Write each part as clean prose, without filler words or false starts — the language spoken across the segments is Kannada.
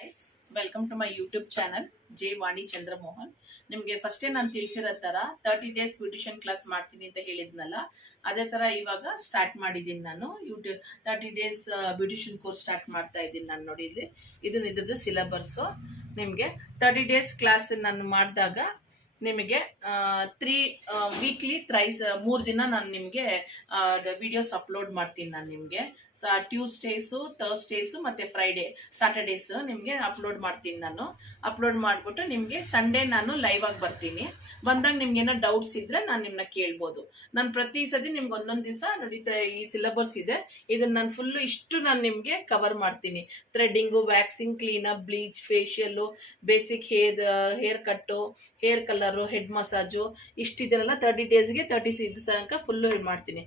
Guys, welcome to my YouTube channel J Vani Chandramohan. ನಿಮಗೆ ಫಸ್ಟೇ ನಾನು ತಿಳಿಸಿರೋ ಥರ 30 ಡೇಸ್ ಬ್ಯೂಟಿಷಿಯನ್ ಕ್ಲಾಸ್ ಮಾಡ್ತೀನಿ ಅಂತ ಹೇಳಿದ್ನಲ್ಲ, ಅದೇ ಥರ ಇವಾಗ ಸ್ಟಾರ್ಟ್ ಮಾಡಿದ್ದೀನಿ. ನಾನು YouTube 30 days beautician course start ಮಾಡ್ತಾ ಇದ್ದೀನಿ. ನಾನು ನೋಡಿ ಇಲ್ಲಿ ಇದ್ರದ್ದು ಸಿಲೆಬಸ್ಸು. ನಿಮಗೆ 30 ಡೇಸ್ ಕ್ಲಾಸ್ ನಾನು ಮಾಡಿದಾಗ ನಿಮಗೆ 3 ವೀಕ್ಲಿ ಥ್ರೈಸ್ 3 ದಿನ ನಾನು ನಿಮಗೆ ವಿಡಿಯೋಸ್ ಅಪ್ಲೋಡ್ ಮಾಡ್ತೀನಿ. ನಾನು ನಿಮಗೆ ಟ್ಯೂಸ್ಡೇಸು, ಥರ್ಸ್ಡೇಸು ಮತ್ತು ಫ್ರೈಡೇ, ಸ್ಯಾಟರ್ಡೇಸು ನಿಮಗೆ ಅಪ್ಲೋಡ್ ಮಾಡ್ತೀನಿ. ನಾನು ಅಪ್ಲೋಡ್ ಮಾಡಿಬಿಟ್ಟು ನಿಮಗೆ ಸಂಡೇ ನಾನು ಲೈವ್ ಆಗಿ ಬರ್ತೀನಿ. ಬಂದಾಗ ನಿಮ್ಗೆ ಏನೋ ಡೌಟ್ಸ್ ಇದ್ದರೆ ನಾನು ನಿಮ್ಮನ್ನ ಕೇಳ್ಬೋದು. ನಾನು ಪ್ರತಿ ಸತಿ ನಿಮ್ಗೆ ಒಂದೊಂದು ದಿವಸ ನೋಡಿ, ಈ ಸಿಲೆಬಸ್ ಇದೆ, ಇದನ್ನು ನಾನು ಫುಲ್ಲು ಇಷ್ಟು ನಾನು ನಿಮಗೆ ಕವರ್ ಮಾಡ್ತೀನಿ. Threading, waxing, cleanup, bleach, facial, basic hair cut, hair colour, head massage, ಇಷ್ಟಿದೆಲ್ಲ 30 ಡೇಸ್ಗೆ 30 ತನಕ ಫುಲ್ಲು ಮಾಡ್ತೀನಿ.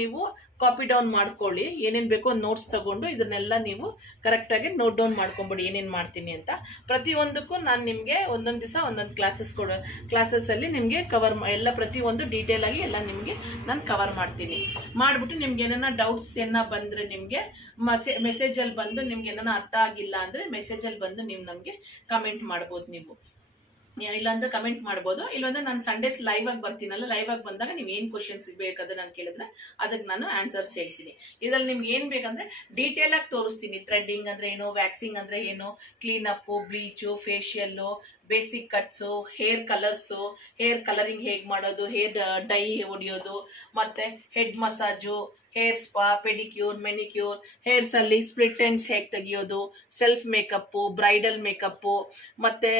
ನೀವು ಕಾಪಿ ಡೌನ್ ಮಾಡ್ಕೊಳ್ಳಿ. ಏನೇನು ಬೇಕೋ ನೋಟ್ಸ್ ತಗೊಂಡು ಇದನ್ನೆಲ್ಲ ನೀವು ಕರೆಕ್ಟಾಗಿ ನೋಟ್ ಡೌನ್ ಮಾಡ್ಕೊಂಬಿಡಿ ಏನೇನು ಮಾಡ್ತೀನಿ ಅಂತ. ಪ್ರತಿಯೊಂದಕ್ಕೂ ನಾನು ನಿಮಗೆ ಒಂದೊಂದು ದಿವಸ ಒಂದೊಂದು ಕ್ಲಾಸಸ್ಸಲ್ಲಿ ನಿಮಗೆ ಕವರ್ ಎಲ್ಲ ಪ್ರತಿಯೊಂದು ಡೀಟೇಲ್ ಆಗಿ ಎಲ್ಲ ನಿಮಗೆ ನಾನು ಕವರ್ ಮಾಡ್ತೀನಿ. ಮಾಡಿಬಿಟ್ಟು ನಿಮ್ಗೆ ಏನಾರ ಡೌಟ್ಸ್ ಬಂದರೆ ನಿಮಗೆ ಮೆಸೇಜಲ್ಲಿ ಬಂದು ನಿಮ್ಗೆ ಏನಾರ ಅರ್ಥ ಆಗಿಲ್ಲ ಅಂದರೆ ಮೆಸೇಜಲ್ಲಿ ಬಂದು ನೀವು ನಮಗೆ ಕಮೆಂಟ್ ಮಾಡ್ಬೋದು. ನೀವು ಇಲ್ಲಾಂದ್ರೆ ಕಮೆಂಟ್ ಮಾಡ್ಬೋದು. ಇಲ್ಲಾಂದ್ರೆ ನಾನು ಸಂಡೇಸ್ ಲೈವ್ ಆಗಿ ಬರ್ತೀನಲ್ಲ, ಲೈವ್ ಆಗಿ ಬಂದಾಗ ನೀವು ಏನು ಕ್ವಶನ್ಸ್ ಬೇಕಾದ್ರೆ ನಾನು ಕೇಳಿದ್ರೆ ಅದಕ್ಕೆ ನಾನು ಆನ್ಸರ್ಸ್ ಹೇಳ್ತೀನಿ. ಇದರಲ್ಲಿ ನಿಮ್ಗೆ ಏನು ಬೇಕಂದ್ರೆ ಡೀಟೇಲ್ ಆಗಿ ತೋರಿಸ್ತೀನಿ. ಥ್ರೆಡ್ಡಿಂಗ್ ಅಂದ್ರೆ ಏನು, ವ್ಯಾಕ್ಸಿಂಗ್ ಅಂದ್ರೆ ಏನು, cleanup, bleach, facial, basic cuts, hair colours, hair colouring ಹೇಗೆ ಮಾಡೋದು, ಹೇರ್ ಡೈ ಹೊಡಿಯೋದು, ಮತ್ತೆ head massage, hair spa, pedicure, manicure, ಹೇರ್ಸಲ್ಲಿ ಸ್ಪ್ಲಿಟ್ ಎಂಡ್ಸ್ ಹೇಗೆ ತೆಗಿಯೋದು, ಸೆಲ್ಫ್ ಮೇಕಪ್ಪು, ಬ್ರೈಡಲ್ ಮೇಕಪ್ಪು, ಮತ್ತು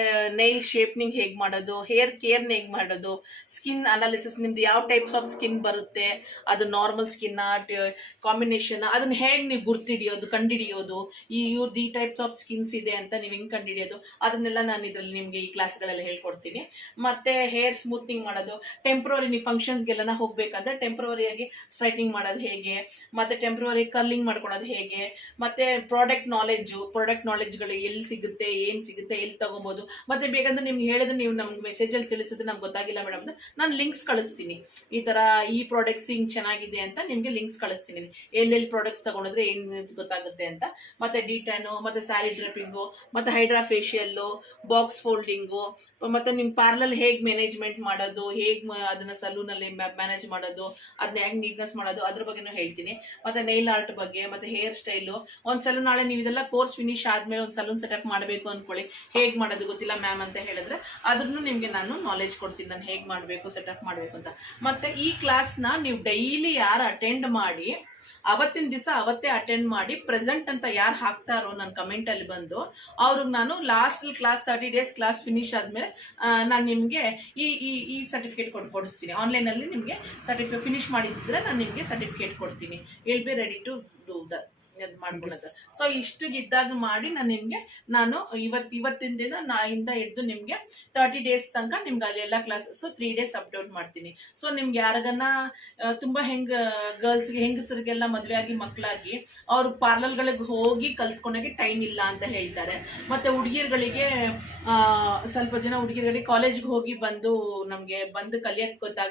ನೈಲ್ ಶೇಪ್ನಿಂಗ್ ಹೇಗೆ ಮಾಡೋದು, ಹೇರ್ ಕೇರ್ನ ಹೇಗೆ ಮಾಡೋದು, ಸ್ಕಿನ್ ಅನಾಲಿಸಿಸ್, ನಿಮ್ದು ಯಾವ ಟೈಪ್ಸ್ ಆಫ್ ಸ್ಕಿನ್ ಬರುತ್ತೆ, ಅದು ನಾರ್ಮಲ್ ಸ್ಕಿನ್ನ, ಕಾಂಬಿನೇಷನ್, ಅದನ್ನು ಹೇಗೆ ನೀವು ಗುರ್ತಿಡಿಯೋದು, ಕಂಡುಹಿಡಿಯೋದು, ಈ ಟೈಪ್ಸ್ ಆಫ್ ಸ್ಕಿನ್ಸ್ ಇದೆ ಅಂತ ನೀವು ಹೆಂಗೆ ಕಂಡುಹಿಡಿಯೋದು, ಅದನ್ನೆಲ್ಲ ನಾನು ಇದರಲ್ಲಿ ನಿಮಗೆ ಈ ಕ್ಲಾಸ್ಗಳೆಲ್ಲ ಹೇಳ್ಕೊಡ್ತೀನಿ. ಮತ್ತು ಹೇರ್ ಸ್ಮೂತಿಂಗ್ ಮಾಡೋದು, ಟೆಂಪ್ರವರಿ ನೀವು ಫಂಕ್ಷನ್ಸ್ಗೆಲ್ಲ ಹೋಗಬೇಕಾದ್ರೆ ಟೆಂಪ್ರವರಿಯಾಗಿ ಸ್ಟ್ರೈಟ್ನಿಂಗ್ ಮಾಡೋದು ಹೇಗೆ, ಮತ್ತೆ ಟೆಂಪ್ರವರಿ ಕರ್ಲಿಂಗ್ ಮಾಡ್ಕೊಳೋದು ಹೇಗೆ, ಮತ್ತೆ ಪ್ರಾಡಕ್ಟ್ ನಾಲೆಡ್ಜ್ಗಳು ಎಲ್ಲಿ ಸಿಗುತ್ತೆ, ಏನು ಸಿಗುತ್ತೆ, ಎಲ್ಲಿ ತಗೊಬೋದು. ಮತ್ತೆ ಬೇಕಂದ್ರೆ ನಿಮ್ಗೆ ಹೇಳಿದ್ರೆ ನೀವು ನಮ್ಗೆ ಮೆಸೇಜಲ್ಲಿ ತಿಳಿಸಿದ್ರೆ ನಮ್ಗೆ ಗೊತ್ತಾಗಿಲ್ಲ ಮೇಡಮ್ ಅಂದ್ರೆ ನಾನು ಲಿಂಕ್ಸ್ ಕಳಿಸ್ತೀನಿ. ಈ ಥರ ಈ ಪ್ರಾಡಕ್ಟ್ಸ್ ಹಿಂಗೆ ಚೆನ್ನಾಗಿದೆ ಅಂತ ನಿಮಗೆ ಲಿಂಕ್ಸ್ ಕಳಿಸ್ತೀನಿ. ಎಲ್ಲೆಲ್ಲಿ ಪ್ರಾಡಕ್ಟ್ಸ್ ತಗೊಂಡಿದ್ರೆ ಏನು ಗೊತ್ತಾಗುತ್ತೆ ಅಂತ. ಮತ್ತೆ ಡಿಟ್ಯಾನು, ಮತ್ತೆ ಸ್ಯಾರಿ ಡ್ರಿಪ್ಪಿಂಗು, ಮತ್ತೆ ಹೈಡ್ರಾ ಫೇಶಿಯಲ್ಲು, ಬಾಕ್ಸ್ ಫೋಲ್ಡಿಂಗು, ಮತ್ತೆ ನಿಮ್ಮ ಪಾರ್ಲರ್ ಹೇಗೆ ಮ್ಯಾನೇಜ್ಮೆಂಟ್ ಮಾಡೋದು, ಹೇಗೆ ಅದನ್ನ ಸಲೂನಲ್ಲಿ ಮ್ಯಾನೇಜ್ ಮಾಡೋದು, ಅದನ್ನ ಹೇಗೆ ನೀಟ್ನೆಸ್ ಮಾಡೋದು, ಅದ್ರ ಬಗ್ಗೆ ಹೇಳ್ತೀನಿ. ಮತ್ತೆ ನೈಲ್ ಆರ್ಟ್ ಬಗ್ಗೆ, ಮತ್ತೆ ಹೇರ್ ಸ್ಟೈಲು. ಒಂದ್ಸಲ ನಾಳೆ ನೀವು ಇದೆಲ್ಲ ಕೋರ್ಸ್ ಫಿನಿಶ್ ಆದ್ಮೇಲೆ ಒಂದು ಸಲೂನ್ ಸೆಟಪ್ ಮಾಡಬೇಕು ಅನ್ಕೊಳ್ಳಿ, ಹೇಗೆ ಮಾಡೋದು ಗೊತ್ತಿಲ್ಲ ಮ್ಯಾಮ್ ಅಂತ ಹೇಳಿದ್ರೆ ಅದ್ರೂ ನಿಮಗೆ ನಾನು ನಾಲೆಜ್ ಕೊಡ್ತೀನಿ, ನಾನು ಹೇಗೆ ಮಾಡಬೇಕು, ಸೆಟಪ್ ಮಾಡಬೇಕು ಅಂತ. ಮತ್ತೆ ಈ ಕ್ಲಾಸ್ನ ನೀವು ಡೈಲಿ ಯಾರು ಅಟೆಂಡ್ ಮಾಡಿ ಅವತ್ತಿನ ದಿವಸ ಅವತ್ತೇ ಅಟೆಂಡ್ ಮಾಡಿ ಪ್ರೆಸೆಂಟ್ ಅಂತ ಯಾರು ಹಾಕ್ತಾರೋ ನನ್ನ ಕಮೆಂಟಲ್ಲಿ ಬಂದು ಅವ್ರಿಗೆ ನಾನು ಲಾಸ್ಟಲ್ಲಿ ಕ್ಲಾಸ್ 30 ಡೇಸ್ ಕ್ಲಾಸ್ ಫಿನಿಶ್ ಆದಮೇಲೆ ನಾನು ನಿಮಗೆ ಈ ಸರ್ಟಿಫಿಕೇಟ್ ಕೊಡಿಸ್ತೀನಿ. ಆನ್ಲೈನಲ್ಲಿ ನಿಮಗೆ ಸರ್ಟಿಫಿಕೇಟ್ ಫಿನಿಶ್ ಮಾಡಿದ್ರೆ ನಾನು ನಿಮಗೆ ಸರ್ಟಿಫಿಕೇಟ್ ಕೊಡ್ತೀನಿ. Will be ready to do ಮಾಡ್ಕೊಳ್ಳೋದು. ಸೊ ಇಷ್ಟಿದ್ದಾಗ ಮಾಡಿ ನಾನು ಇವತ್ತಿನ ದಿನ ನಾಯಿಂದ ಹಿಡಿದು ನಿಮಗೆ 30 ಡೇಸ್ ತನಕ ನಿಮ್ಗೆ ಅಲ್ಲೆಲ್ಲ ಕ್ಲಾಸಸ್ 3 ಡೇಸ್ ಅಪ್ಲೋಡ್ ಮಾಡ್ತೀನಿ. ಸೊ ನಿಮ್ಗೆ ಯಾರಿಗನ್ನ ತುಂಬ ಗರ್ಲ್ಸ್ಗೆ, ಹೆಂಗಸರಿಗೆಲ್ಲ ಮದುವೆ ಆಗಿ ಮಕ್ಕಳಾಗಿ ಅವ್ರು ಪಾರ್ಲರ್ಗಳಿಗೆ ಹೋಗಿ ಕಲ್ತ್ಕೊಂಡಾಗೆ ಟೈಮ್ ಇಲ್ಲ ಅಂತ ಹೇಳ್ತಾರೆ. ಮತ್ತು ಹುಡುಗಿಯರುಗಳಿಗೆ ಸ್ವಲ್ಪ ಜನ ಹುಡುಗಿಯರುಗಳಿಗೆ ಕಾಲೇಜ್ಗೆ ಹೋಗಿ ಬಂದು ಕಲಿಯೋಕ್ಕೆ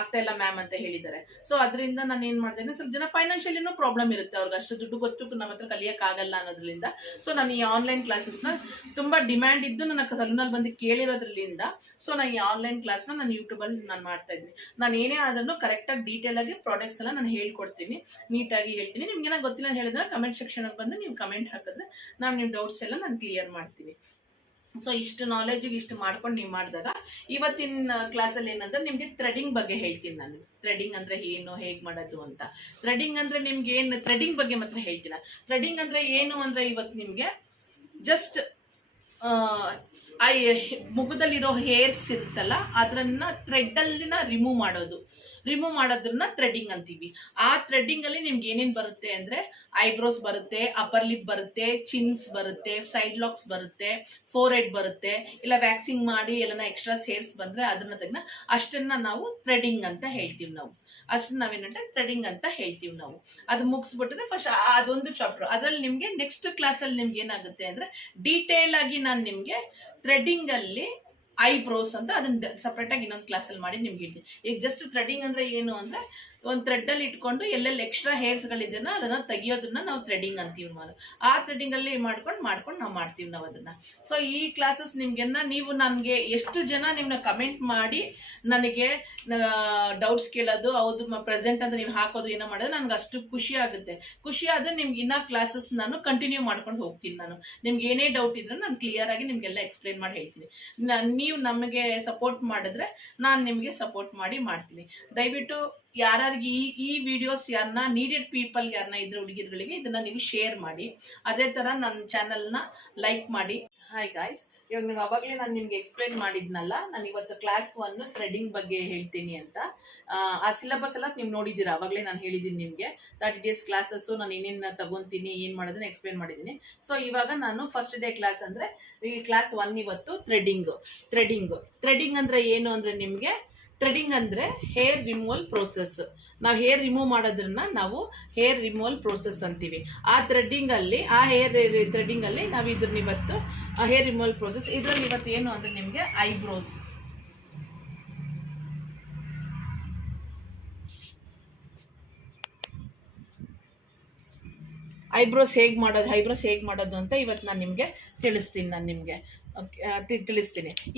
ಆಗ್ತಾ ಇಲ್ಲ ಮ್ಯಾಮ್ ಅಂತ ಹೇಳಿದ್ದಾರೆ. ಸೊ ಅದರಿಂದ ನಾನು ಏನು ಮಾಡ್ತೇನೆ, ಸ್ವಲ್ಪ ಜನ ಫೈನಾನ್ಷಿಯಲಿನೂ ಪ್ರಾಬ್ಲಮ್ ಇರುತ್ತೆ, ಅವ್ರಿಗೆ ಅಷ್ಟು ದುಡ್ಡು ಗೊತ್ತು ನಮ್ಮ ಹತ್ರ ಕಲಿಯೋಕ್ಕಾಗಲ್ಲ ಅನ್ನೋದ್ರಿಂದ. ಸೊ ನಾನು ಈ ಆನ್ಲೈನ್ ಕ್ಲಾಸಸ್ನ ತುಂಬ ಡಿಮ್ಯಾಂಡ್ ಇದ್ದು ನನ್ನ ಸಲೂನಲ್ಲಿ ಬಂದು ಕೇಳಿರೋದ್ರಿಂದ ಸೊ ನಾನು ಈ ಆನ್ಲೈನ್ ಕ್ಲಾಸ್ನ ನಾನು ಯೂಟ್ಯೂಬಲ್ಲಿ ನಾನು ಮಾಡ್ತಾ ಇದ್ದೀನಿ. ನಾನು ಏನೇ ಆದ್ರೂ ಕರೆಕ್ಟಾಗಿ ಡೀಟೇಲ್ ಆಗಿ ಪ್ರಾಡಕ್ಟ್ಸ್ ಎಲ್ಲ ನಾನು ಹೇಳ್ಕೊಡ್ತೀನಿ, ನೀಟಾಗಿ ಹೇಳ್ತೀನಿ. ನಿಮ್ಗೆ ಗೊತ್ತಿಲ್ಲ ಅಂತ ಹೇಳಿದ್ರೆ ಕಮೆಂಟ್ ಸೆಕ್ಷನಲ್ಲಿ ಬಂದು ನೀವು ಕಮೆಂಟ್ ಹಾಕಿದ್ರೆ ನಿಮ್ಮ ಡೌಟ್ಸ್ ಎಲ್ಲ ನಾನು ಕ್ಲಿಯರ್ ಮಾಡ್ತೀನಿ. ಸೊ ಇಷ್ಟು ನಾಲೆಜಿಗೆ ಇಷ್ಟು ಮಾಡ್ಕೊಂಡು ನೀವು ಮಾಡಿದಾಗ ಇವತ್ತಿನ ಕ್ಲಾಸಲ್ಲಿ ಏನಂದ್ರೆ ನಿಮಗೆ ಥ್ರೆಡಿಂಗ್ ಬಗ್ಗೆ ಹೇಳ್ತೀನಿ. ನಾನು ಥ್ರೆಡಿಂಗ್ ಅಂದರೆ ಏನು, ಹೇಗೆ ಮಾಡೋದು ಅಂತ. ಥ್ರೆಡಿಂಗ್ ಅಂದರೆ ನಿಮ್ಗೆ ಏನು, ಥ್ರೆಡಿಂಗ್ ಬಗ್ಗೆ ಮಾತ್ರ ಹೇಳ್ತೀನಿ. ಥ್ರೆಡಿಂಗ್ ಅಂದರೆ ಏನು ಅಂದರೆ ಇವತ್ತು ನಿಮಗೆ ಜಸ್ಟ್ ಮುಖದಲ್ಲಿರೋ ಹೇರ್ಸ್ ಇರುತ್ತಲ್ಲ ಅದನ್ನ ಥ್ರೆಡ್ಡಲ್ಲಿನ ರಿಮೂವ್ ಮಾಡೋದನ್ನ ಥ್ರೆಡ್ಡಿಂಗ್ ಅಂತೀವಿ. ಆ ಥ್ರೆಡ್ಡಿಂಗ್ ಅಲ್ಲಿ ನಿಮ್ಗೆ ಏನೇನು ಬರುತ್ತೆ ಅಂದ್ರೆ ಐಬ್ರೋಸ್ ಬರುತ್ತೆ, ಅಪ್ಪರ್ ಲಿಪ್ ಬರುತ್ತೆ, ಚಿನ್ಸ್ ಬರುತ್ತೆ, ಸೈಡ್ ಲಾಕ್ಸ್ ಬರುತ್ತೆ, ಫೋರ್ ಹೆಡ್ ಬರುತ್ತೆ. ಇಲ್ಲ ವ್ಯಾಕ್ಸಿಂಗ್ ಮಾಡಿ ಎಲ್ಲ ಎಕ್ಸ್ಟ್ರಾ ಹೇರ್ಸ್ ಬಂದ್ರೆ ಅದನ್ನ ತೆಗೆದ ಅಷ್ಟನ್ನ ನಾವು ಥ್ರೆಡ್ಡಿಂಗ್ ಅಂತ ಹೇಳ್ತೀವಿ. ಅಷ್ಟನ್ನ ನಾವೇನಂటే ಥ್ರೆಡ್ಡಿಂಗ್ ಅಂತ ಹೇಳ್ತೀವಿ. ಅದು ಮುಗಿಸ್ಬಿಟ್ಟಿದ್ರೆ ಫಸ್ಟ್ ಅದೊಂದು ಚಾಪ್ಟರ್. ಅದರಲ್ಲಿ ನಿಮ್ಗೆ ನೆಕ್ಸ್ಟ್ ಕ್ಲಾಸಲ್ಲಿ ನಿಮ್ಗೆ ಏನಾಗುತ್ತೆ ಅಂದ್ರೆ ಡೀಟೇಲ್ ಆಗಿ ನಾನು ನಿಮ್ಗೆ ಥ್ರೆಡ್ಡಿಂಗ್ ಅಲ್ಲಿ ಐಬ್ರೋಸ್ ಅಂತ ಅದನ್ನ ಸಪ್ರೇಟ್ ಆಗಿ ಇನ್ನೊಂದು ಕ್ಲಾಸಲ್ಲಿ ಮಾಡಿ ನಿಮ್ಗೆ ಹೇಳ್ತೀನಿ. ಈಗ ಜಸ್ಟ್ ಥ್ರೆಡ್ಡಿಂಗ್ ಅಂದ್ರೆ ಏನು ಅಂದ್ರೆ ಒಂದು ಥ್ರೆಡ್ಡಲ್ಲಿ ಇಟ್ಕೊಂಡು ಎಲ್ಲೆಲ್ಲಿ ಎಕ್ಸ್ಟ್ರಾ ಹೇರ್ಸ್ಗಳಿದೆಯೋ ಅದನ್ನು ತೆಗಿಯೋದನ್ನ ನಾವು ಥ್ರೆಡಿಂಗ್ ಅಂತೀವಿ ನಾವು. ಆ ಥ್ರೆಡಿಂಗಲ್ಲಿ ಮಾಡ್ಕೊಂಡು ನಾವು ಮಾಡ್ತೀವಿ ನಾವು ಅದನ್ನು. ಸೊ ಈ ಕ್ಲಾಸಸ್ ನಿಮಗೆನ್ನ ನೀವು ನನಗೆ ಎಷ್ಟು ಜನ ನಿಮ್ಮನ್ನ ಕಮೆಂಟ್ ಮಾಡಿ ನನಗೆ ಡೌಟ್ಸ್ ಕೇಳೋದು, ಹೌದು ಪ್ರೆಸೆಂಟ್ ಅಂತ ನೀವು ಹಾಕೋದು ಏನೋ ಮಾಡೋದು ನನಗೆ ಅಷ್ಟು ಖುಷಿ ಆಗುತ್ತೆ. ಖುಷಿ ಆದರೆ ನಿಮ್ಗೆ ಇನ್ನೂ ಕ್ಲಾಸಸ್ ನಾನು ಕಂಟಿನ್ಯೂ ಮಾಡ್ಕೊಂಡು ಹೋಗ್ತೀನಿ. ನಾನು ನಿಮ್ಗೆ ಏನೇ ಡೌಟ್ ಇದ್ರೂ ನಾನು ಕ್ಲಿಯರ್ ಆಗಿ ನಿಮಗೆಲ್ಲ ಎಕ್ಸ್ಪ್ಲೈನ್ ಮಾಡಿ ಹೇಳ್ತೀನಿ. ನೀವು ನಮಗೆ ಸಪೋರ್ಟ್ ಮಾಡಿದ್ರೆ ನಾನು ನಿಮಗೆ ಸಪೋರ್ಟ್ ಮಾಡ್ತೀನಿ. ದಯವಿಟ್ಟು ಯಾರಿಗೆ ಈ ವಿಡಿಯೋಸ್ ಯಾರನ್ನ ನೀಡೆಡ್ ಪೀಪಲ್ಗೆ ಯಾರನ್ನ ಇದ್ರೆ ಹುಡುಗಿರುಗಳಿಗೆ ಇದನ್ನ ನೀವು ಶೇರ್ ಮಾಡಿ. ಅದೇ ತರ ನನ್ನ ಚಾನಲ್ನ ಲೈಕ್ ಮಾಡಿ. ಹಾಯ್ ಗಾಯ್ಸ್, ಇವಾಗ ನೀವು ಅವಾಗಲೇ ನಾನು ನಿಮ್ಗೆ ಎಕ್ಸ್ಪ್ಲೈನ್ ಮಾಡಿದ್ನಲ್ಲ, ನಾನು ಇವತ್ತು ಕ್ಲಾಸ್ 1 ಥ್ರೆಡಿಂಗ್ ಬಗ್ಗೆ ಹೇಳ್ತೀನಿ ಅಂತ. ಆ ಸಿಲೆಬಸ್ ಎಲ್ಲ ನೀವು ನೋಡಿದ್ದೀರಾ, ಅವಾಗಲೇ ನಾನು ಹೇಳಿದ್ದೀನಿ ನಿಮಗೆ 30 days ಕ್ಲಾಸಸ್ಸು ನಾನು ಏನೇನು ತಗೊಂತೀನಿ, ಏನು ಮಾಡೋದನ್ನ ಎಕ್ಸ್ಪ್ಲೈನ್ ಮಾಡಿದ್ದೀನಿ. ಸೊ ಇವಾಗ ನಾನು ಫಸ್ಟ್ ಡೇ ಕ್ಲಾಸ್ ಅಂದರೆ ಈ ಕ್ಲಾಸ್ 1 ಇವತ್ತು ಥ್ರೆಡಿಂಗ್ ಅಂದರೆ ಏನು ಅಂದರೆ ನಿಮಗೆ ಥ್ರೆಡಿಂಗ್ ಅಂದರೆ ಹೇರ್ ರಿಮೂವಲ್ ಪ್ರೋಸೆಸ್. ನಾವು ಹೇರ್ ರಿಮೂವ್ ಮಾಡೋದ್ರನ್ನ ನಾವು ಹೇರ್ ರಿಮೂವಲ್ ಪ್ರೋಸೆಸ್ ಅಂತೀವಿ. ಆ ಥ್ರೆಡ್ಡಿಂಗಲ್ಲಿ ನಾವು ಇದ್ರನ್ನ ಇವತ್ತು ಹೇರ್ ರಿಮೂವಲ್ ಪ್ರೋಸೆಸ್ ಇದರಲ್ಲಿ ಇವತ್ತು ಏನು ಅಂದರೆ ನಿಮಗೆ ಐಬ್ರೋಸ್ ಹೇಗೆ ಮಾಡೋದು ಅಂತ ಇವತ್ತು ನಾನು ನಿಮಗೆ ತಿಳಿಸ್ತೀನಿ.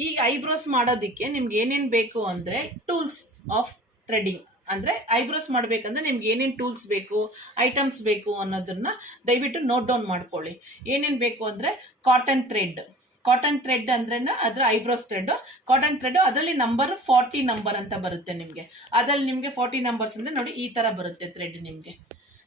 ಈಗ ಐಬ್ರೋಸ್ ಮಾಡೋದಕ್ಕೆ ನಿಮ್ಗೆ ಏನೇನು ಬೇಕು ಅಂದರೆ ಟೂಲ್ಸ್ ಆಫ್ ಥ್ರೆಡಿಂಗ್. ಅಂದರೆ ಐಬ್ರೋಸ್ ಮಾಡಬೇಕಂದ್ರೆ ನಿಮ್ಗೆ ಏನೇನು ಟೂಲ್ಸ್ ಬೇಕು, ಐಟಮ್ಸ್ ಬೇಕು ಅನ್ನೋದನ್ನ ದಯವಿಟ್ಟು ನೋಟ್ ಡೌನ್ ಮಾಡ್ಕೊಳ್ಳಿ. ಏನೇನು ಬೇಕು ಅಂದರೆ ಕಾಟನ್ ಥ್ರೆಡ್ ಅಂದ್ರೆ ಅದ್ರ ಐಬ್ರೋಸ್ ಕಾಟನ್ ಥ್ರೆಡ್ ಅದರಲ್ಲಿ ನಂಬರ್ 40 ನಂಬರ್ ಅಂತ ಬರುತ್ತೆ ನಿಮಗೆ. ಅದರಲ್ಲಿ ನಿಮಗೆ 40 ನಂಬರ್ಸ್ ಅಂದರೆ ನೋಡಿ ಈ ಥರ ಬರುತ್ತೆ ಥ್ರೆಡ್.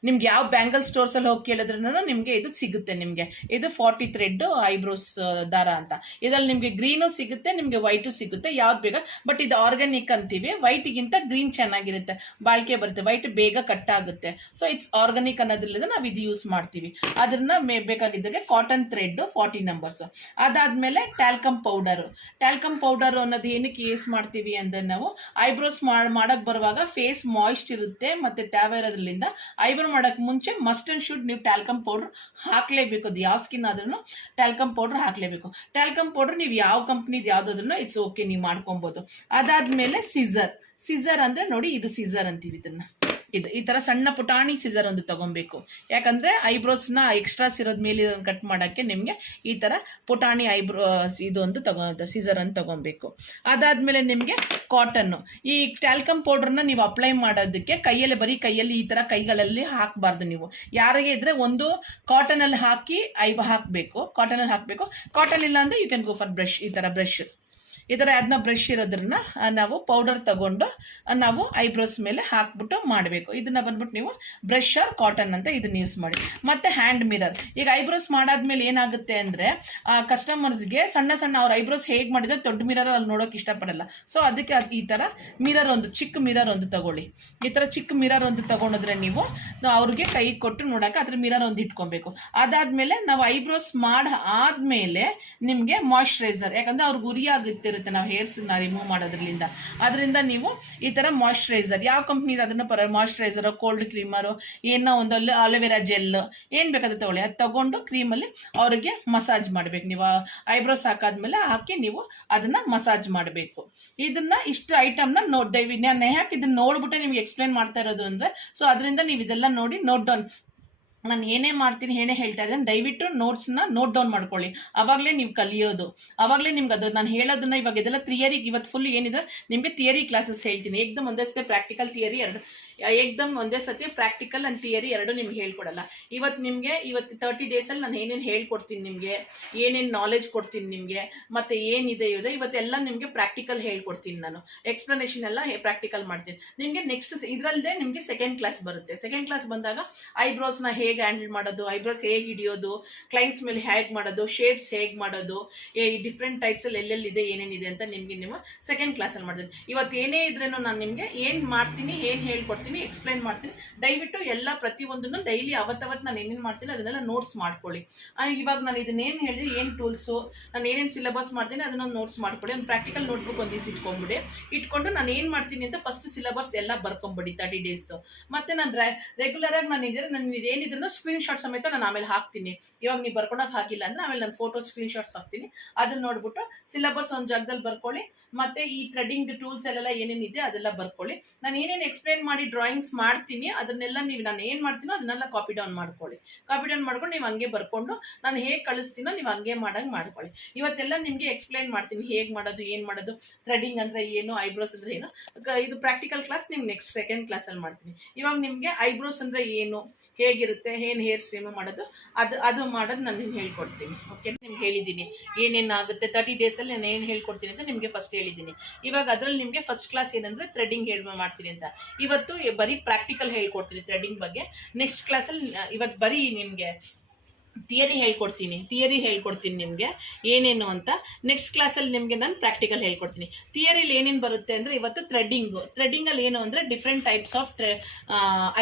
ನಿಮ್ಗೆ ಯಾವ ಬ್ಯಾಂಗಲ್ ಸ್ಟೋರ್ಸಲ್ಲಿ ಹೋಗಿ ಕೇಳಿದ್ರೂ ನಿಮಗೆ ಇದು ಸಿಗುತ್ತೆ. ನಿಮಗೆ ಇದು 40 ಥ್ರೆಡ್ ಐಬ್ರೋಸ್ ದಾರ ಅಂತ. ಇದರಲ್ಲಿ ನಿಮಗೆ ಗ್ರೀನು ಸಿಗುತ್ತೆ, ನಿಮಗೆ ವೈಟು ಸಿಗುತ್ತೆ, ಯಾವ್ದು ಬೇಕಾ. ಬಟ್ ಇದು ಆರ್ಗ್ಯಾನಿಕ್ ಅಂತೀವಿ. ವೈಟ್ಗಿಂತ ಗ್ರೀನ್ ಚೆನ್ನಾಗಿರುತ್ತೆ, ಬಾಳಿಕೆ ಬರುತ್ತೆ. ವೈಟ್ ಬೇಗ ಕಟ್ ಆಗುತ್ತೆ. ಸೊ ಇಟ್ಸ್ ಆರ್ಗ್ಯಾನಿಕ್ ಅನ್ನೋದ್ರಿಂದ ನಾವು ಇದು ಯೂಸ್ ಮಾಡ್ತೀವಿ. ಅದನ್ನ ಬೇಕಾಗಿದ್ದಾಗೆ ಕಾಟನ್ ಥ್ರೆಡ್ 40 ನಂಬರ್ಸ್. ಅದಾದ್ಮೇಲೆ ಟ್ಯಾಲ್ಕಮ್ ಪೌಡರ್ ಅನ್ನೋದು ಏನಕ್ಕೆ ಯೂಸ್ ಮಾಡ್ತೀವಿ ಅಂದರೆ ನಾವು ಐಬ್ರೋಸ್ ಮಾಡಕ್ ಬರುವಾಗ ಫೇಸ್ ಮಾಯಿಸ್ಟ್ ಇರುತ್ತೆ ಮತ್ತೆ ತ್ಯಾವ ಇರೋದ್ರಿಂದ ಐಬ್ರೋ ಮಾಡಕ್ ಮುಂಚೆ ಮಸ್ಟ್ ಅಂಡ್ ಶುಡ್ ನೀವು ಟ್ಯಾಲ್ಕಮ್ ಪೌಡರ್ ಹಾಕ್ಲೇಬೇಕು. ಅದು ಯಾವ ಸ್ಕಿನ್ ಆದ್ರೂ ಟ್ಯಾಲ್ಕಮ್ ಪೌಡರ್ ಹಾಕ್ಲೇಬೇಕು. ಟ್ಯಾಲ್ಕಮ್ ಪೌಡರ್ ನೀವು ಯಾವ ಕಂಪ್ನಿದು ಯಾವ್ದಾದ್ರು ಇಟ್ಸ್ ಓಕೆ, ನೀವು ಮಾಡ್ಕೊಬಹುದು. ಅದಾದ್ಮೇಲೆ ಸಿಸರ್ ಅಂದ್ರೆ ನೋಡಿ ಇದು ಸಿಸರ್ ಅಂತೀವಿ ಇದನ್ನ. ಈ ತರ ಸಣ್ಣ ಪುಟಾಣಿ ಸಿಸರ್ ಒಂದು ತಗೊಬೇಕು. ಯಾಕಂದ್ರೆ ಐಬ್ರೋಸ್ನ ಎಕ್ಸ್ಟ್ರಾಸ್ ಇರೋದ್ ಮೇಲೆ ಕಟ್ ಮಾಡಕ್ಕೆ ನಿಮ್ಗೆ ಈ ತರ ಪುಟಾಣಿ ಇದೊಂದು ಸಿಸರ್ ಒಂದು ತಗೊಬೇಕು. ಅದಾದ್ಮೇಲೆ ನಿಮ್ಗೆ ಕಾಟನ್. ಈ ಟ್ಯಾಲ್ಕಮ್ ಪೌಡರ್ನ ನೀವು ಅಪ್ಲೈ ಮಾಡೋದಕ್ಕೆ ಬರೀ ಕೈಯಲ್ಲಿ ಈ ತರ ಕೈಗಳಲ್ಲಿ ಹಾಕಬಾರ್ದು. ನೀವು ಯಾರಿಗೆ ಇದ್ರೆ ಒಂದು ಕಾಟನ್ ಅಲ್ಲಿ ಹಾಕಿ ಹಾಕಬೇಕು. ಕಾಟನ್ ಇಲ್ಲ ಅಂದ್ರೆ you can go for brush. ಈ ಥರ ಅದನ್ನ ಬ್ರಷ್ ಇರೋದ್ರನ್ನ ನಾವು ಪೌಡರ್ ತಗೊಂಡು ನಾವು ಐಬ್ರೋಸ್ ಮೇಲೆ ಹಾಕ್ಬಿಟ್ಟು ಮಾಡಬೇಕು. ಇದನ್ನ ಬಂದ್ಬಿಟ್ಟು ನೀವು ಬ್ರಷ್ ಆರ್ ಕಾಟನ್ ಅಂತ ಇದನ್ನ ಯೂಸ್ ಮಾಡಿ. ಮತ್ತೆ ಹ್ಯಾಂಡ್ ಮಿರರ್. ಈಗ ಐಬ್ರೋಸ್ ಮಾಡಾದ್ಮೇಲೆ ಏನಾಗುತ್ತೆ ಅಂದರೆ ಕಸ್ಟಮರ್ಸ್ಗೆ ಸಣ್ಣ ಅವ್ರ ಐಬ್ರೋಸ್ ಹೇಗೆ ಮಾಡಿದ್ರೆ ದೊಡ್ಡ ಮಿರರ್ ಅಲ್ಲಿ ನೋಡೋಕೆ ಇಷ್ಟಪಡಲ್ಲ. ಸೊ ಅದಕ್ಕೆ ಈ ಥರ ಚಿಕ್ಕ ಮಿರರ್ ಒಂದು ತಗೊಳ್ಳಿ. ಈ ಥರ ಚಿಕ್ಕ ಮಿರರ್ ಒಂದು ತಗೊಂಡಿದ್ರೆ ನೀವು ಅವ್ರಿಗೆ ಕೈ ಕೊಟ್ಟು ನೋಡೋಕೆ ಅದ್ರ ಮಿರರ್ ಒಂದು ಇಟ್ಕೊಬೇಕು. ಅದಾದ್ಮೇಲೆ ನಾವು ಐಬ್ರೋಸ್ ಆದ್ಮೇಲೆ ನಿಮಗೆ ಮಾಯಿಶ್ಚರೈಸರ್, ಯಾಕಂದ್ರೆ ಅವ್ರಿಗೆ ಉರಿ ಆಗುತ್ತೆ ನಾವು ಹೇರ್ಸ್ ರಿಮೂವ್ ಮಾಡೋದ್ರಿಂದ. ಅದರಿಂದ ನೀವು ಈ ತರ ಮಾಯಿಶ್ಚರೈಸರ್ ಯಾವ ಕಂಪ್ನಿ ಅದನ್ನ ಮಾಯಿಶ್ಚರೈಸರ್, ಕೋಲ್ಡ್ ಕ್ರೀಮರು, ಏನೋ ಒಂದು ಅಲೋವೆರಾ ಜೆಲ್ ಏನ್ ಬೇಕಾದ್ರೆ ತಗೊಳ್ಳಿ. ಅದು ತಗೊಂಡು ಕ್ರೀಮಲ್ಲಿ ಅವ್ರಿಗೆ ಮಸಾಜ್ ಮಾಡ್ಬೇಕು. ನೀವು ಐಬ್ರೋಸ್ ಹಾಕಾದ್ಮೇಲೆ ಹಾಕಿ ನೀವು ಅದನ್ನ ಮಸಾಜ್ ಮಾಡಬೇಕು. ಇಷ್ಟು ಐಟಮ್ನ ನಾನು ಯಾಕೆ ಇದನ್ನ ನೋಡ್ಬಿಟ್ಟೆ ನಿಮ್ಗೆ ಎಕ್ಸ್ಪ್ಲೈನ್ ಮಾಡ್ತಾ ಇರೋದು ಅಂದ್ರೆ, ಸೊ ಅದರಿಂದ ನೀವು ಇದೆಲ್ಲ ನೋಡಿ ನೋಟ್ ಡೌನ್. ನಾನು ಏನೇ ಮಾಡ್ತೀನಿ ಏನೇ ಹೇಳ್ತಾ ಇದ್ದೇನೆ ದಯವಿಟ್ಟು ನೋಟ್ಸ್ನ ನೋಟ್ ಡೌನ್ ಮಾಡ್ಕೊಳ್ಳಿ. ಅವಾಗಲೇ ನೀವು ಕಲಿಯೋದು. ಅವಾಗಲೇ ನಿಮ್ಗೆ ಅದು ನಾನು ಹೇಳೋದನ್ನ ಇವಾಗ ಇದೆಲ್ಲ ಥಿಯರಿ. ಇವತ್ತು ಫುಲ್ ಏನಿದೆ ನಿಮಗೆ ಥಿಯರಿ ಕ್ಲಾಸಸ್ ಹೇಳ್ತೀನಿ. ಏಕ್ದಮ್ ಒಂದೇ ಸತಿ practical theory practical and theory ಎರಡು ನಿಮ್ಗೆ ಹೇಳ್ಕೊಡಲ್ಲ. ಇವತ್ತು 30 days ನಾನು ಏನೇನು ಹೇಳ್ಕೊಡ್ತೀನಿ ನಿಮಗೆ, ಏನೇನು ನಾಲೆಜ್ ಕೊಡ್ತೀನಿ ನಿಮಗೆ, ಮತ್ತೆ ಏನಿದೆ ಇವತ್ತೆಲ್ಲ ನಿಮಗೆ ಪ್ರಾಕ್ಟಿಕಲ್ ಹೇಳ್ಕೊಡ್ತೀನಿ. ನಾನು ಎಕ್ಸ್ಪ್ಲನೇಷನ್ ಎಲ್ಲ ಪ್ರಾಕ್ಟಿಕಲ್ ಮಾಡ್ತೀನಿ ನಿಮಗೆ. ನೆಕ್ಸ್ಟ್ ಇದರಲ್ಲದೆ ನಿಮಗೆ ಸೆಕೆಂಡ್ ಕ್ಲಾಸ್ ಬರುತ್ತೆ. ಸೆಕೆಂಡ್ ಕ್ಲಾಸ್ ಬಂದಾಗ ಐಬ್ರೋಸ್ನ ಹೇಗೆ ಹ್ಯಾಂಡಲ್ ಮಾಡೋದು, ಐಬ್ರೋಸ್ ಹೇಗೆ ಹಿಡಿಯೋದು, ಕ್ಲೈಂಟ್ಸ್ ಮೇಲೆ ಹೇಗೆ ಮಾಡೋದು, ಶೇಪ್ಸ್ ಹೇಗೆ ಮಾಡೋದು, ಡಿಫ್ರೆಂಟ್ ಟೈಪ್ಸಲ್ಲಿ ಎಲ್ಲೆಲ್ಲಿದೆ ಏನೇನಿದೆ ಅಂತ ನೀವು ಸೆಕೆಂಡ್ ಕ್ಲಾಸಲ್ಲಿ ಮಾಡ್ತೀನಿ. ಇವತ್ತು ಏನೇ ಇದ್ರೇನು ನಾನು ನಿಮಗೆ ಏನು ಮಾಡ್ತೀನಿ, ಏನು ಹೇಳ್ಕೊಡ್ತೀನಿ, ಎಕ್ಸ್ಪ್ಲೈನ್ ಮಾಡ್ತೀನಿ. ದಯವಿಟ್ಟು ಎಲ್ಲ ಪ್ರತಿಯೊಂದನ್ನು ಡೈಲಿ ಅವತ್ತವತ್ತು ನಾನು ಏನೇನು ಮಾಡ್ತೀನಿ ಅದನ್ನೆಲ್ಲ ನೋಟ್ಸ್ ಮಾಡ್ಕೊಳ್ಳಿ. ಇವಾಗ ನಾನು ಇದನ್ನೇನು ಹೇಳಿದ್ರೆ ಏನು ಟೂಲ್ಸು, ನಾನು ಏನೇನು ಸಿಲೆಬಸ್ ಮಾಡ್ತೀನಿ ಅದನ್ನೊಂದು ನೋಟ್ಸ್ ಮಾಡ್ಕೊಳ್ಳಿ. ಒಂದು ಪ್ರಾಕ್ಟಿಕಲ್ ನೋಟ್ಬುಕ್ ಒಂದು ಇಟ್ಕೊಂಡು ನಾನು ಏನು ಮಾಡ್ತೀನಿ ಅಂತ ಫಸ್ಟ್ ಸಿಲೆಬಸ್ ಎಲ್ಲ ಬರ್ಕೊಂಬಿಡಿ 30 days. ಮತ್ತೆ ನಾನು ರೆಗ್ಯುಲರ್ ಆಗಿ ನಾನು ಇದೇನಿದ್ರು ಸ್ಕ್ರೀನ್ ಶಾಟ್ ಸಮೇತ ನಾನು ಆಮೇಲೆ ಹಾಕ್ತೀನಿ. ಇವಾಗ ನೀವು ಬರ್ಕೊಳಕ್ ಹಾಕಿಲ್ಲ ಅಂದ್ರೆ ಆಮೇಲೆ ನಾನು ಫೋಟೋ ಸ್ಕ್ರೀನ್ ಶಾಟ್ಸ್ ಹಾಕ್ತೀನಿ. ಅದನ್ನ ನೋಡ್ಬಿಟ್ಟು ಸಿಲೆಬಸ್ ಒಂದು ಜಾಗದಲ್ಲಿ ಬರ್ಕೊಳ್ಳಿ. ಮತ್ತೆ ಈ ಥ್ರೆಡಿಂಗ್ ಟೂಲ್ಸ್ ಎಲ್ಲ ಏನೇನಿದೆ ಅದೆಲ್ಲ ಬರ್ಕೊಳ್ಳಿ. ನಾನು ಏನೇನು ಎಕ್ಸ್ಪ್ಲೈನ್ ಮಾಡಿ ಡ್ರಾಯಿಂಗ್ಸ್ ಮಾಡ್ತೀನಿ ಅದನ್ನೆಲ್ಲ ನೀವು ನಾನು ಏನು ಮಾಡ್ತೀನೋ ಅದನ್ನೆಲ್ಲ ಕಾಪಿ ಡೌನ್ ಮಾಡ್ಕೊಳ್ಳಿ. ಕಾಪಿ ಡೌನ್ ಮಾಡ್ಕೊಂಡು ನೀವು ಹಂಗೆ ಬರ್ಕೊಂಡು ನಾನು ಹೇಗೆ ಕಳಿಸ್ತೀನೋ ನೀವು ಹಂಗೆ ಮಾಡಂಗೆ ಮಾಡ್ಕೊಳ್ಳಿ. ಇವತ್ತೆಲ್ಲ ನಿಮಗೆ ಎಕ್ಸ್ಪ್ಲೈನ್ ಮಾಡ್ತೀನಿ ಹೇಗೆ ಮಾಡೋದು, ಏನು ಮಾಡೋದು, ಥ್ರೆಡಿಂಗ್ ಅಂದರೆ ಏನು, ಐಬ್ರೋಸ್ ಅಂದರೆ ಏನು. ಇದು ಪ್ರಾಕ್ಟಿಕಲ್ ಕ್ಲಾಸ್ ನಿಮ್ಗೆ ನೆಕ್ಸ್ಟ್ ಸೆಕೆಂಡ್ ಕ್ಲಾಸಲ್ಲಿ ಮಾಡ್ತೀನಿ. ಇವಾಗ ನಿಮಗೆ ಐಬ್ರೋಸ್ ಅಂದರೆ ಏನು, ಹೇಗಿರುತ್ತೆ, ಏನು ಹೇರ್ ಸ್ಟ್ರೀಮ್ ಮಾಡೋದು ಅದು ಮಾಡೋದು ನಾನು ನಿಮ್ಗೆ ಹೇಳ್ಕೊಡ್ತೀನಿ. ಓಕೆ, ನಿಮ್ಗೆ ಹೇಳಿದ್ದೀನಿ ಏನೇನಾಗುತ್ತೆ 30 ಡೇಸಲ್ಲಿ ನಾನು ಏನು ಹೇಳ್ಕೊಡ್ತೀನಿ ಅಂತ ನಿಮಗೆ ಫಸ್ಟ್ ಹೇಳಿದ್ದೀನಿ. ಇವಾಗ ಅದರಲ್ಲಿ ನಿಮಗೆ ಫಸ್ಟ್ ಕ್ಲಾಸ್ ಏನಂದರೆ ಥ್ರೆಡಿಂಗ್ ಮಾಡ್ತೀನಿ ಅಂತ. ಇವತ್ತು ಬರೀ ಪ್ರಾಕ್ಟಿಕಲ್ ಹೇಳ್ಕೊಡ್ತೀನಿ ಥ್ರೆಡಿಂಗ್ ಬಗ್ಗೆ. ನೆಕ್ಸ್ಟ್ ಕ್ಲಾಸಲ್ಲಿ ಇವತ್ತು ಬರೀ ನಿಮಗೆ ಥಿಯರಿ ಹೇಳ್ಕೊಡ್ತೀನಿ ನಿಮಗೆ ಏನೇನು ಅಂತ. ನೆಕ್ಸ್ಟ್ ಕ್ಲಾಸಲ್ಲಿ ನಿಮಗೆ ನಾನು ಪ್ರಾಕ್ಟಿಕಲ್ ಹೇಳ್ಕೊಡ್ತೀನಿ. ಥಿಯರಿಲಿ ಏನೇನು ಬರುತ್ತೆ ಅಂದರೆ ಇವತ್ತು ಥ್ರೆಡ್ಡಿಂಗಲ್ಲಿ ಏನು ಅಂದರೆ ಡಿಫ್ರೆಂಟ್ ಟೈಪ್ಸ್ ಆಫ್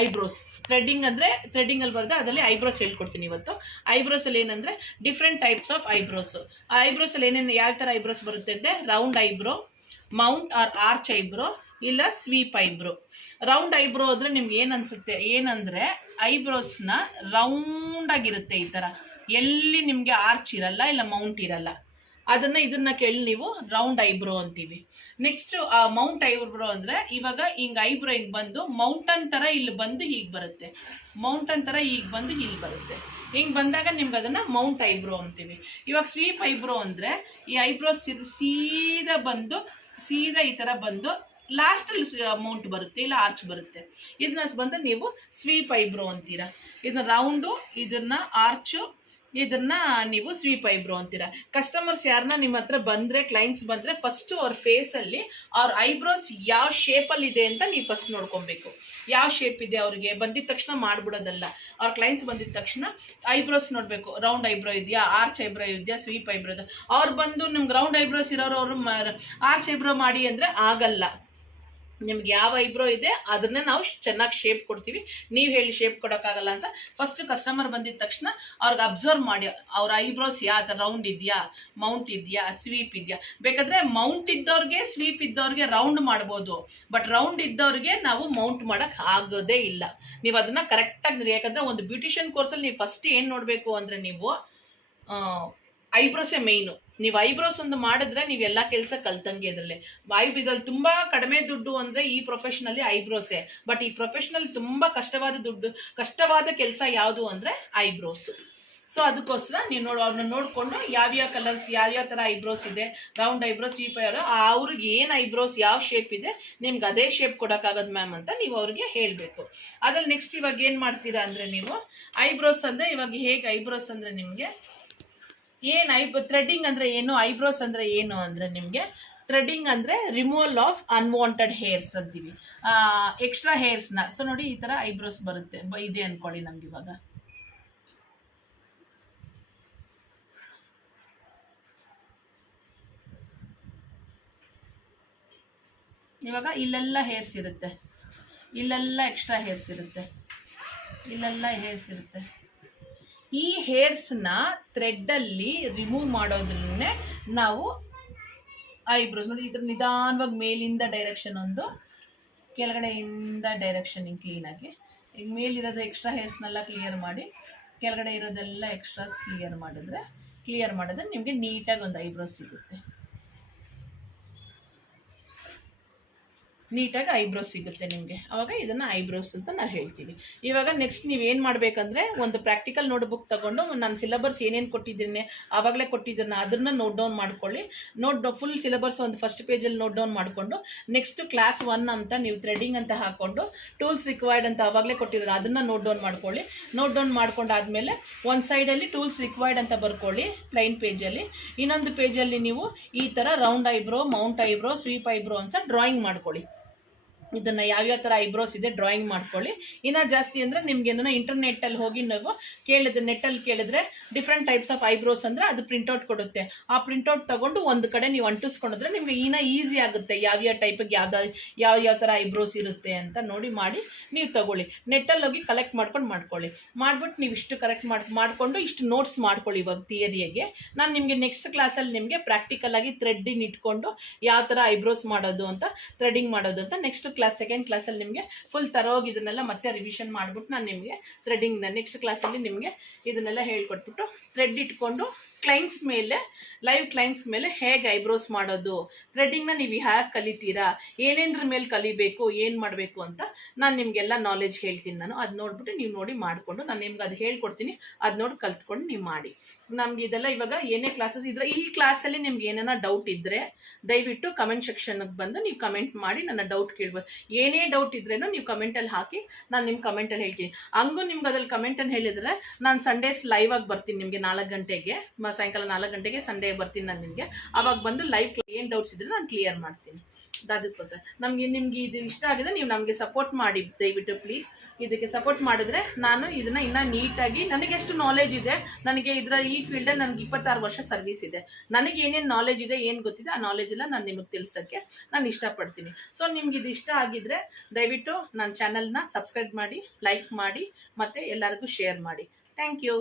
ಐಬ್ರೋಸ್. ಥ್ರೆಡ್ಡಿಂಗಲ್ಲಿ ಬರುತ್ತೆ, ಅದರಲ್ಲಿ ಐಬ್ರೋಸ್ ಹೇಳ್ಕೊಡ್ತೀನಿ ಇವತ್ತು. ಐಬ್ರೋಸಲ್ಲಿ ಏನಂದರೆ ಡಿಫ್ರೆಂಟ್ ಟೈಪ್ಸ್ ಆಫ್ ಐಬ್ರೋಸು. ಆ ಐಬ್ರೋಸಲ್ಲಿ ಏನೇನು ಯಾವ ಥರ ಐಬ್ರೋಸ್ ಬರುತ್ತೆ ಅಂದರೆ round eyebrow, mount or arch eyebrow, ಇಲ್ಲ ಸ್ವೀಪ್ ಐಬ್ರೋ. ರೌಂಡ್ ಐಬ್ರೋ ಅಂದರೆ ನಿಮ್ಗೆ ಏನು ಅನಿಸುತ್ತೆ ಏನಂದರೆ ಐಬ್ರೋಸ್ನ ರೌಂಡಾಗಿರುತ್ತೆ ಈ ಥರ, ಎಲ್ಲಿ ನಿಮಗೆ ಆರ್ಚ್ ಇರಲ್ಲ, ಇಲ್ಲ ಮೌಂಟ್ ಇರಲ್ಲ. ಇದನ್ನ ಕೇಳಿ ನೀವು ರೌಂಡ್ ಐಬ್ರೋ ಅಂತೀವಿ. ನೆಕ್ಸ್ಟ್ ಮೌಂಟ್ ಐಬ್ರೋ ಅಂದರೆ ಇವಾಗ ಹಿಂಗೆ ಐಬ್ರೋ ಹಿಂಗೆ ಬಂದು ಮೌಂಟನ್ ಥರ ಇಲ್ಲಿ ಬಂದು ಹೀಗೆ ಬರುತ್ತೆ, ಮೌಂಟನ್ ಥರ ಹೀಗೆ ಬಂದು ಇಲ್ಲಿ ಬರುತ್ತೆ. ಹಿಂಗೆ ಬಂದಾಗ ನಿಮ್ಗೆ ಅದನ್ನು ಮೌಂಟ್ ಐಬ್ರೋ ಅಂತೀವಿ. ಇವಾಗ ಸ್ವೀಪ್ ಐಬ್ರೋ ಅಂದರೆ ಈ ಐಬ್ರೋ ಸೀದಾ ಈ ಥರ ಬಂದು ಲಾಸ್ಟಲ್ಲಿ ಮೌಂಟ್ ಬರುತ್ತೆ, ಇಲ್ಲ ಆರ್ಚ್ ಬರುತ್ತೆ. ಇದನ್ನ ಬಂದು ನೀವು ಸ್ವೀಪ್ ಐಬ್ರೋ ಅಂತೀರಾ. ಇದನ್ನ ರೌಂಡು, ಇದನ್ನ ಆರ್ಚು, ಇದನ್ನ ನೀವು ಸ್ವೀಪ್ ಐಬ್ರೋ ಅಂತೀರಾ. ಕಸ್ಟಮರ್ಸ್ ಯಾರನ್ನ ನಿಮ್ಮ ಹತ್ರ ಬಂದರೆ, ಕ್ಲೈಂಟ್ಸ್ ಬಂದರೆ ಫಸ್ಟ್ ಅವ್ರ ಫೇಸಲ್ಲಿ ಅವ್ರ ಐಬ್ರೋಸ್ ಯಾವ ಶೇಪಲ್ಲಿ ಇದೆ ಅಂತ ನೀವು ಫಸ್ಟ್ ನೋಡ್ಕೊಬೇಕು. ಯಾವ ಶೇಪ್ ಇದೆ ಅವ್ರಿಗೆ ಬಂದಿದ ತಕ್ಷಣ ಮಾಡಿಬಿಡೋದಲ್ಲ. ಅವ್ರ ಕ್ಲೈಂಟ್ಸ್ ಬಂದಿದ ತಕ್ಷಣ ಐಬ್ರೋಸ್ ನೋಡಬೇಕು, ರೌಂಡ್ ಐಬ್ರೋ ಇದೆಯಾ, ಆರ್ಚ್ ಐಬ್ರೋ ಇದೆಯಾ, ಸ್ವೀಪ್ ಐಬ್ರೋ ಇದೆ. ಅವ್ರು ಬಂದು ನಿಮ್ಗೆ ರೌಂಡ್ ಐಬ್ರೋಸ್ ಇರೋರು ಅವರು ಆರ್ಚ್ ಐಬ್ರೋ ಮಾಡಿ ಅಂದರೆ ಆಗಲ್ಲ. ನಿಮ್ಗೆ ಯಾವ ಐಬ್ರೋ ಇದೆ ಅದನ್ನ ನಾವು ಚೆನ್ನಾಗಿ ಶೇಪ್ ಕೊಡ್ತೀವಿ. ನೀವು ಹೇಳಿ ಶೇಪ್ ಕೊಡೋಕ್ಕಾಗಲ್ಲ ಅಂತ ಫಸ್ಟ್ ಕಸ್ಟಮರ್ ಬಂದಿದ ತಕ್ಷಣ ಅವ್ರಿಗೆ ಅಬ್ಸರ್ವ್ ಮಾಡಿ ಅವ್ರ ಐಬ್ರೋಸ್ ಯಾವ ರೌಂಡ್ ಇದೆಯಾ, ಮೌಂಟ್ ಇದೆಯಾ, ಸ್ವೀಪ್ ಇದೆಯಾ. ಬೇಕಾದ್ರೆ ಮೌಂಟ್ ಇದ್ದವ್ರಿಗೆ, ಸ್ವೀಪ್ ಇದ್ದವ್ರಿಗೆ ರೌಂಡ್ ಮಾಡ್ಬೋದು, ಬಟ್ ರೌಂಡ್ ಇದ್ದವ್ರಿಗೆ ನಾವು ಮೌಂಟ್ ಮಾಡಕ್ ಆಗೋದೇ ಇಲ್ಲ. ನೀವು ಅದನ್ನ ಕರೆಕ್ಟಾಗಿ, ಯಾಕಂದ್ರೆ ಒಂದು ಬ್ಯೂಟಿಷಿಯನ್ ಕೋರ್ಸಲ್ಲಿ ನೀವು ಫಸ್ಟ್ ಏನು ನೋಡಬೇಕು ಅಂದರೆ ನೀವು ಐಬ್ರೋಸೇ ಮೇಯ್ನು. ನೀವು ಐಬ್ರೋಸ್ ಒಂದು ಮಾಡಿದ್ರೆ ನೀವೆಲ್ಲ ಕೆಲಸ ಕಲ್ತಂಗೆ. ಇದರಲ್ಲಿ ಇದ್ರಲ್ಲಿ ತುಂಬ ಕಡಿಮೆ ದುಡ್ಡು ಅಂದರೆ ಈ ಪ್ರೊಫೆಷನಲ್ಲಿ ಐಬ್ರೋಸೇ. ಬಟ್ ಈ ಪ್ರೊಫೆಷನಲ್ಲಿ ತುಂಬ ಕಷ್ಟವಾದ ಕೆಲಸ ಯಾವುದು ಅಂದರೆ ಐಬ್ರೋಸು. ಸೊ ಅದಕ್ಕೋಸ್ಕರ ನೀವು ಅವ್ರನ್ನ ನೋಡಿಕೊಂಡು ಯಾವ್ಯಾವ ಕಲರ್ಸ್, ಯಾವ್ಯಾವ ಥರ ಐಬ್ರೋಸ್ ಇದೆ, ರೌಂಡ್ ಐಬ್ರೋಸ್, ಸ್ವೀಪ್ ಐಬ್ರೋ, ಅವ್ರಿಗೆ ಏನು ಐಬ್ರೋಸ್ ಯಾವ ಶೇಪ್ ಇದೆ ನಿಮ್ಗೆ ಅದೇ ಶೇಪ್ ಕೊಡೋಕ್ಕಾಗದು ಮ್ಯಾಮ್ ಅಂತ ನೀವು ಅವ್ರಿಗೆ ಹೇಳಬೇಕು. ಅದ್ರಲ್ಲಿ ನೆಕ್ಸ್ಟ್ ಇವಾಗ ಏನು ಮಾಡ್ತೀರಾ ಅಂದರೆ ನೀವು ಐಬ್ರೋಸ್ ಅಂದರೆ ಇವಾಗ ಹೇಗೆ ಐಬ್ರೋಸ್ ಅಂದರೆ ನಿಮಗೆ ಥ್ರೆಡ್ಡಿಂಗ್ ಅಂದರೆ ಏನು, ಐಬ್ರೋಸ್ ಅಂದರೆ ಏನು ಅಂದರೆ ನಿಮಗೆ ಥ್ರೆಡ್ಡಿಂಗ್ ಅಂದರೆ ರಿಮೂವಲ್ ಆಫ್ ಅನ್ವಾಂಟೆಡ್ ಹೇರ್ಸ್ ಅಂತೀವಿ, ಎಕ್ಸ್ಟ್ರಾ ಹೇರ್ಸ್ನ. ಸೊ ನೋಡಿ ಈ ಥರ ಐಬ್ರೋಸ್ ಬರುತ್ತೆ ಇದೆ ಅಂದ್ಕೊಳ್ಳಿ ನಮ್ಗೆ. ಇವಾಗ ಇಲ್ಲೆಲ್ಲ ಹೇರ್ಸ್ ಇರುತ್ತೆ, ಇಲ್ಲೆಲ್ಲ ಎಕ್ಸ್ಟ್ರಾ ಹೇರ್ಸ್ ಇರುತ್ತೆ, ಇಲ್ಲೆಲ್ಲ ಹೇರ್ಸ್ ಇರುತ್ತೆ. ಈ ಹೇರ್ಸ್ನ ಥ್ರೆಡ್ಡಲ್ಲಿ ರಿಮೂವ್ ಮಾಡೋದ್ರನ್ನೇ ನಾವು ಐಬ್ರೋಸ್. ನೋಡಿ ಇದ್ರ ನಿಧಾನವಾಗಿ ಮೇಲಿಂದ ಡೈರೆಕ್ಷನ್ ಒಂದು, ಕೆಳಗಡೆಯಿಂದ ಡೈರೆಕ್ಷನ್ ಹಿಂಗೆ ಕ್ಲೀನಾಗಿ. ಈಗ ಮೇಲಿರೋದು ಎಕ್ಸ್ಟ್ರಾ ಹೇರ್ಸ್ನೆಲ್ಲ ಕ್ಲಿಯರ್ ಮಾಡಿ, ಕೆಳಗಡೆ ಇರೋದೆಲ್ಲ ಎಕ್ಸ್ಟ್ರಾಸ್ ಕ್ಲಿಯರ್ ಮಾಡಿದ್ರೆ ನಿಮಗೆ ನೀಟಾಗಿ ಒಂದು ಐಬ್ರೋಸ್ ಸಿಗುತ್ತೆ. ನೀಟಾಗಿ ಐಬ್ರೋಸ್ ಸಿಗುತ್ತೆ ನಿಮಗೆ. ಆವಾಗ ಇದನ್ನು ಐಬ್ರೋಸ್ ಅಂತ ನಾವು ಹೇಳ್ತೀವಿ. ಇವಾಗ ನೆಕ್ಸ್ಟ್ ನೀವೇನು ಮಾಡಬೇಕಂದ್ರೆ ಒಂದು ಪ್ರಾಕ್ಟಿಕಲ್ ನೋಟ್ಬುಕ್ ತೊಗೊಂಡು ನಾನು ಸಿಲೆಬಸ್ ಏನೇನು ಕೊಟ್ಟಿದ್ದೀನಿ ಆವಾಗಲೇ ಕೊಟ್ಟಿದ್ದನ್ನು ಅದನ್ನು ನೋಟ್ ಡೌನ್ ಮಾಡ್ಕೊಳ್ಳಿ. ಫುಲ್ ಸಿಲೆಬಸ್ ಒಂದು ಫಸ್ಟ್ ಪೇಜಲ್ಲಿ ನೋಟ್ ಡೌನ್ ಮಾಡಿಕೊಂಡು ನೆಕ್ಸ್ಟ್ ಕ್ಲಾಸ್ 1 ಅಂತ ನೀವು ಥ್ರೆಡ್ಡಿಂಗ್ ಅಂತ ಹಾಕ್ಕೊಂಡು ಟೂಲ್ಸ್ ರಿಕ್ವೈರ್ಡ್ ಅಂತ ಆವಾಗಲೇ ಕೊಟ್ಟಿರೋದು ಅದನ್ನು ನೋಟ್ ಡೌನ್ ಮಾಡ್ಕೊಳ್ಳಿ. ನೋಟ್ ಡೌನ್ ಮಾಡ್ಕೊಂಡಾದ್ಮೇಲೆ ಒಂದು ಸೈಡಲ್ಲಿ ಟೂಲ್ಸ್ ರಿಕ್ವೈರ್ಡ್ ಅಂತ ಬರ್ಕೊಳ್ಳಿ ಪ್ಲೈನ್ ಪೇಜಲ್ಲಿ. ಇನ್ನೊಂದು ಪೇಜಲ್ಲಿ ನೀವು ಈ ಥರ round eyebrow, mount eyebrow, sweep eyebrow ಅಂತ ಡ್ರಾಯಿಂಗ್ ಮಾಡ್ಕೊಳ್ಳಿ. ಇದನ್ನು ಯಾವ್ಯಾವ ಥರ ಐಬ್ರೋಸ್ ಇದೆ ಡ್ರಾಯಿಂಗ್ ಮಾಡ್ಕೊಳ್ಳಿ. ಇನ್ನೂ ಜಾಸ್ತಿ ಅಂದರೆ ನಿಮ್ಗೆ ಏನೋ ಇಂಟರ್ನೆಟ್ಟಲ್ಲಿ ಹೋಗಿ ನಾವು ನೆಟ್ಟಲ್ಲಿ ಕೇಳಿದ್ರೆ ಡಿಫ್ರೆಂಟ್ ಟೈಪ್ಸ್ ಆಫ್ ಐಬ್ರೋಸ್ ಅಂದರೆ ಅದು ಪ್ರಿಂಟೌಟ್ ಕೊಡುತ್ತೆ. ಆ ಪ್ರಿಂಟೌಟ್ ತೊಗೊಂಡು ಒಂದು ಕಡೆ ನೀವು ಅಂಟಿಸ್ಕೊಂಡ್ರೆ ನಿಮಗೆ ಇನ್ನೂ ಈಸಿ ಆಗುತ್ತೆ ಯಾವ್ಯಾವ ಟೈಪಿಗೆ ಯಾವ ಥರ ಐಬ್ರೋಸ್ ಇರುತ್ತೆ ಅಂತ ನೋಡಿ ಮಾಡಿ ನೀವು ತೊಗೊಳ್ಳಿ. ನೆಟ್ಟಲ್ಲಿ ಹೋಗಿ ಕಲೆಕ್ಟ್ ಮಾಡ್ಕೊಳ್ಳಿ. ಮಾಡಿಬಿಟ್ಟು ನೀವು ಇಷ್ಟು ಕರೆಕ್ಟ್ ಮಾಡಿಕೊಂಡು ಇಷ್ಟು ನೋಟ್ಸ್ ಮಾಡ್ಕೊಳ್ಳಿ. ಇವಾಗ ಥಿಯರಿಯಾಗೆ ನಾನು ನಿಮಗೆ ನೆಕ್ಸ್ಟ್ ಕ್ಲಾಸಲ್ಲಿ ನಿಮಗೆ ಪ್ರಾಕ್ಟಿಕಲ್ ಆಗಿ ಥ್ರೆಡ್ಡಿಂಗ್ ಇಟ್ಕೊಂಡು ಯಾವ ಥರ ಐಬ್ರೋಸ್ ಮಾಡೋದು ಅಂತ, ಥ್ರೆಡ್ಡಿಂಗ್ ಮಾಡೋದು ಅಂತ ನೆಕ್ಸ್ಟ್ ಸೆಕೆಂಡ್ ಕ್ಲಾಸಲ್ಲಿ ನಿಮಗೆ ಫುಲ್ ತರೋಗಿ ಇದನ್ನೆಲ್ಲ ಮತ್ತೆ ರಿವಿಷನ್ ಮಾಡಿಬಿಟ್ಟು ನಾನು ನಿಮಗೆ ಥ್ರೆಡ್ಡಿಂಗ್ನ ನೆಕ್ಸ್ಟ್ ಕ್ಲಾಸಲ್ಲಿ ನಿಮಗೆ ಇದನ್ನೆಲ್ಲ ಹೇಳ್ಕೊಟ್ಬಿಟ್ಟು ಥ್ರೆಡ್ ಇಟ್ಕೊಂಡು ಕ್ಲೈಂಟ್ಸ್ ಮೇಲೆ ಹೇಗೆ ಐಬ್ರೋಸ್ ಮಾಡೋದು, ಥ್ರೆಡ್ಡಿಂಗ್ನ ನೀವು ಹೇಗೆ ಕಲಿತೀರಾ, ಏನೇನ್ರ ಮೇಲೆ ಕಲಿಬೇಕು, ಏನು ಮಾಡಬೇಕು ಅಂತ ನಾನು ನಿಮಗೆಲ್ಲ ನಾಲೆಜ್ ಹೇಳ್ತೀನಿ. ನಾನು ಅದು ನೋಡ್ಬಿಟ್ಟು ನೀವು ನೋಡಿ ಮಾಡಿಕೊಂಡು ನಾನು ನಿಮ್ಗೆ ಅದು ಹೇಳ್ಕೊಡ್ತೀನಿ. ಅದು ನೋಡಿ ಕಲ್ತ್ಕೊಂಡು ನೀವು ಮಾಡಿ. ನಮ್ಗೆ ಇದೆಲ್ಲ ಇವಾಗ ಏನೇ ಕ್ಲಾಸಸ್ ಇದ್ರೆ, ಈ ಕ್ಲಾಸಲ್ಲಿ ನಿಮ್ಗೆ ಏನೇನ ಡೌಟ್ ಇದ್ದರೆ ದಯವಿಟ್ಟು ಕಮೆಂಟ್ ಸೆಕ್ಷನ್ಗೆ ಬಂದು ನೀವು ಕಮೆಂಟ್ ಮಾಡಿ ನನ್ನ ಡೌಟ್ ಕೇಳ್ಬೋದು. ಏನೇ ಡೌಟ್ ಇದ್ರೇನು ನೀವು ಕಮೆಂಟಲ್ಲಿ ಹಾಕಿ, ನಾನು ನಿಮ್ಮ ಕಮೆಂಟಲ್ಲಿ ಹೇಳ್ತೀನಿ. ಹಂಗೂ ನಿಮ್ಗೆ ಅದ್ರಲ್ಲಿ ಕಮೆಂಟನ್ನು ಹೇಳಿದರೆ ನಾನು ಸಂಡೇಸ್ ಲೈವ್ ಆಗಿ ಬರ್ತೀನಿ. ನಿಮಗೆ 4 ಗಂಟೆಗೆ, ಸಾಯಂಕಾಲ 4 ಗಂಟೆಗೆ ಸಂಡೇ ಬರ್ತೀನಿ ನಾನು ನಿಮಗೆ. ಆವಾಗ ಬಂದು ಲೈವ್ ಏನು ಡೌಟ್ಸ್ ಇದ್ರೆ ನಾನು ಕ್ಲಿಯರ್ ಮಾಡ್ತೀನಿ. ಅದಕ್ಕೋಸ್ಕರ ನಿಮ್ಗೆ ಇದು ಇಷ್ಟ ಆಗಿದೆ, ನೀವು ನಮಗೆ ಸಪೋರ್ಟ್ ಮಾಡಿ ದಯವಿಟ್ಟು ಪ್ಲೀಸ್. ಇದಕ್ಕೆ ಸಪೋರ್ಟ್ ಮಾಡಿದ್ರೆ ನಾನು ಇದನ್ನ ಇನ್ನೂ ನೀಟಾಗಿ, ನನಗೆ ಎಷ್ಟು ನಾಲೆಜ್ ಇದೆ, ನನಗೆ ಈ ಫೀಲ್ಡಲ್ಲಿ ನನಗೆ 26 ವರ್ಷ ಸರ್ವಿಸ್ ಇದೆ, ನನಗೆ ಏನೇನು ನಾಲೆಜ್ ಇದೆ, ಏನು ಗೊತ್ತಿದೆ, ಆ ನಾಲೆಜ್ ಎಲ್ಲ ನಾನು ನಿಮಗೆ ತಿಳಿಸೋಕ್ಕೆ ನಾನು ಇಷ್ಟಪಡ್ತೀನಿ. ಸೊ ನಿಮ್ಗೆ ಇದು ಇಷ್ಟ ಆಗಿದ್ರೆ ದಯವಿಟ್ಟು ನನ್ನ ಚಾನಲ್ನ ಸಬ್ಸ್ಕ್ರೈಬ್ ಮಾಡಿ, ಲೈಕ್ ಮಾಡಿ, ಮತ್ತು ಎಲ್ಲರಿಗೂ ಶೇರ್ ಮಾಡಿ. Thank you.